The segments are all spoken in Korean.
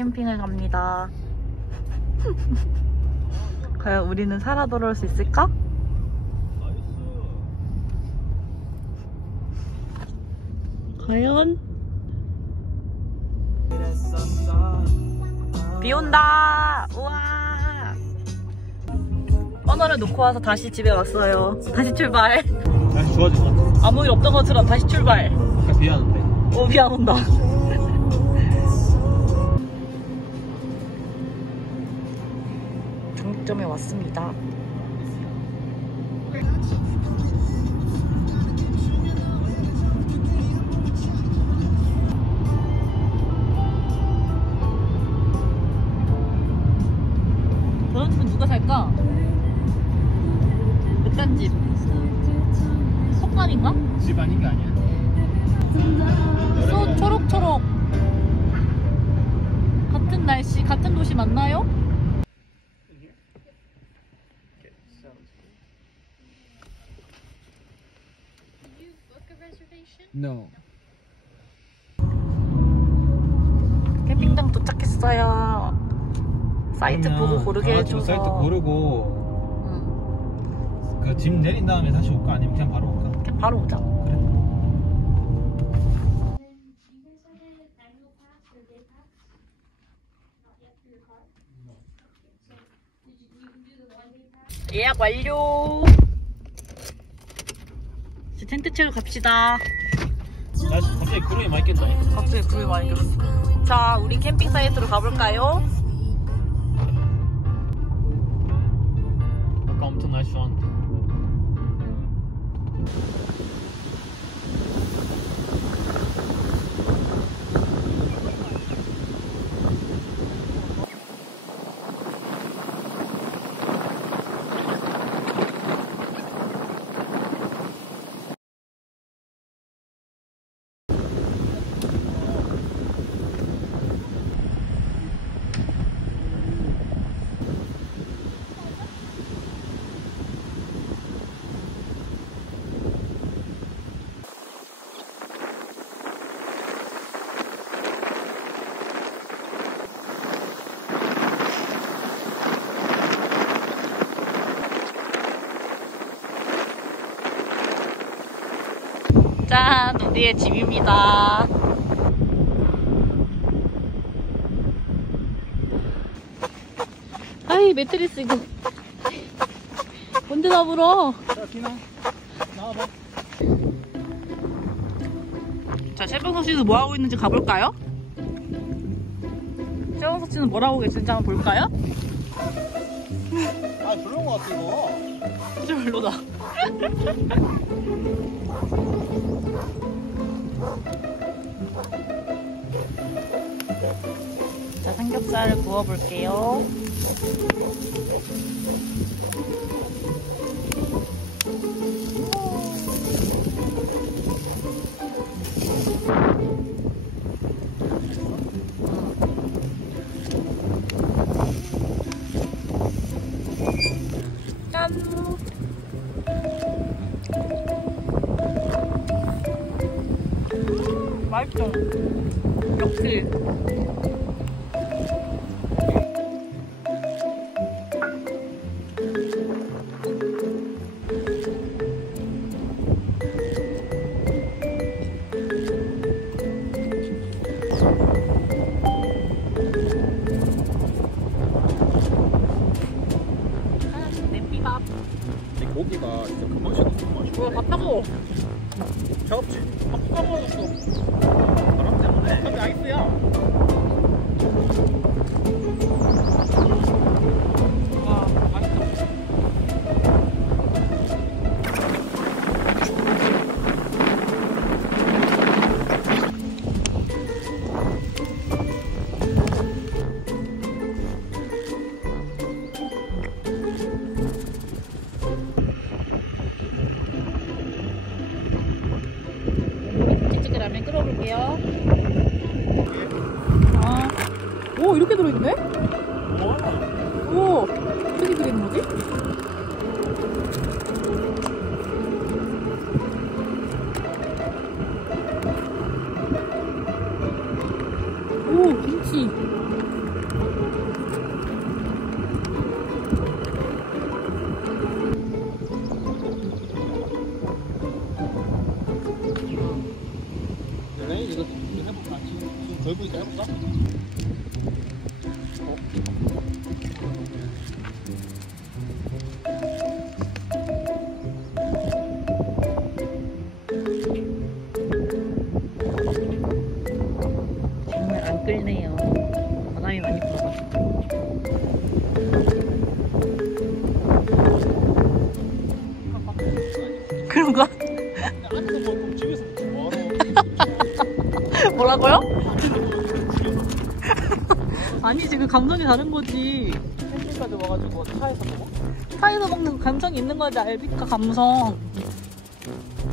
캠핑을 갑니다. 과연 우리는 살아 돌아올 수 있을까? 과연? 비 온다! 우와! 버너를 놓고 와서 다시 집에 왔어요. 다시 출발. 날씨 좋아진 것 같아. 아무 일 없던 것처럼 다시 출발. 아까 비 안 온대. 비 안 온다. 정육점에 왔습니다. 저런 집은 누가 살까? 몇단 집? 속간인가? 집 아닌 게 아니야. 초록초록. 같은 날씨, 같은 도시 맞나요? No. 캠핑장 도착했어요. 사이트 보고 고르게 해줘서. 사이트 고르고 그 짐 내린 다음에 다시 올까? 아니면 그냥 바로 올까? 그냥 바로 오자. 그래. 예약 완료. 이제 텐트 채우러 갑시다. 날씨 갑자기 구름이 많이 낀다. 갑자기 구름이 많이 꼈어. 자, 우리 캠핑 사이트로 가볼까요? 아까 엄청 날씨 좋았는데. 짠! 우리의 집입니다. 아이, 매트리스 이거 언제 다 불어? 자, 기나 나와봐. 자, 최병석 씨는 뭐 하고 있는지 가볼까요? 최병석 씨는 뭘 하고 계신지 한번 볼까요? 아, 별로인 것 같아 이거. 진짜 별로다. 자, 삼겹살을 구워볼게요. 짠! 맛있어. 역시. 냄비밥. 이 고기가 진짜 금방 식었어. 맛있어. 밥 타고. 차갑지? 밥 까먹어졌어. 바람 때문에. 근데 아이스야. 와, 맛있다. 김치찌개 라면 끓여볼게요. 아, 오, 이렇게 들어있네? 오, 어떻게 들어있는 거지? 오, 김치. 넓으니까 해볼까? 정말 안 끌네요. 바람이 많이 불어가지고. 그런가? 앉아서 먹고 집에서 뭐하러? 뭐라고요? 아니지, 그 감성이 다른 거지. 캠핑까지 와가지고 차에서 먹어? 차에서 먹는 그 감성이 있는 거지. 알비과 감성.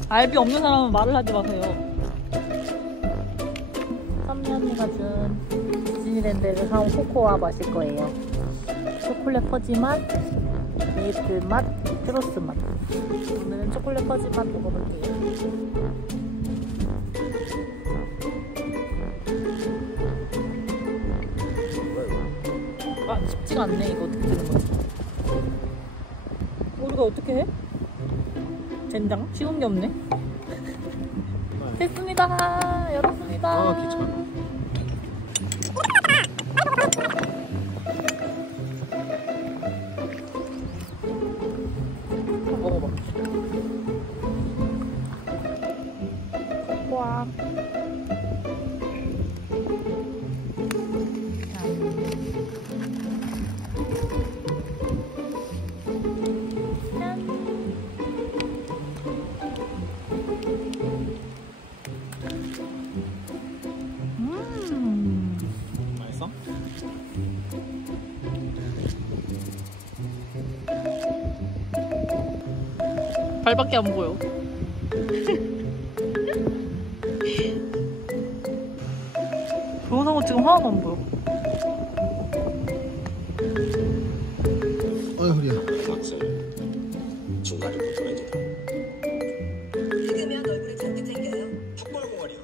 알비 없는 사람은 말을 하지 마세요. 선미 언니가 준 디즈니랜드에서 사온 코코아 마실 거예요. 초콜릿 퍼지 맛, 메이플 맛, 트로스 맛. 오늘은 초콜릿 퍼지 맛 먹어볼게요. 아, 쉽지가 않네. 이거 어떻게 되는 거지? 우리가 어떻게 해? 젠장? 쉬운 게 없네. 됐습니다. 열었습니다. 아 귀찮아. 먹어봐. 와. 맛있어? 발밖에 안 보여. 조은한 거 지금 하나도 안 보여. 어이 허리야. 박수 중간에 붙어야지. 흙으면 얼굴에 잔뜩 생겨요. 턱벌공원이요.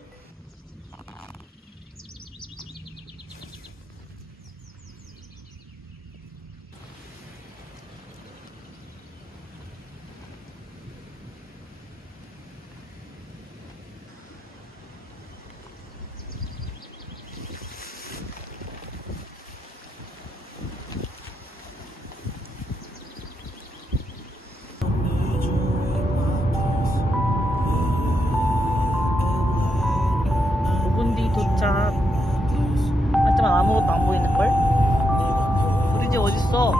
도착. 하지만 아무것도 안 보이는걸? 우리 집 어딨어?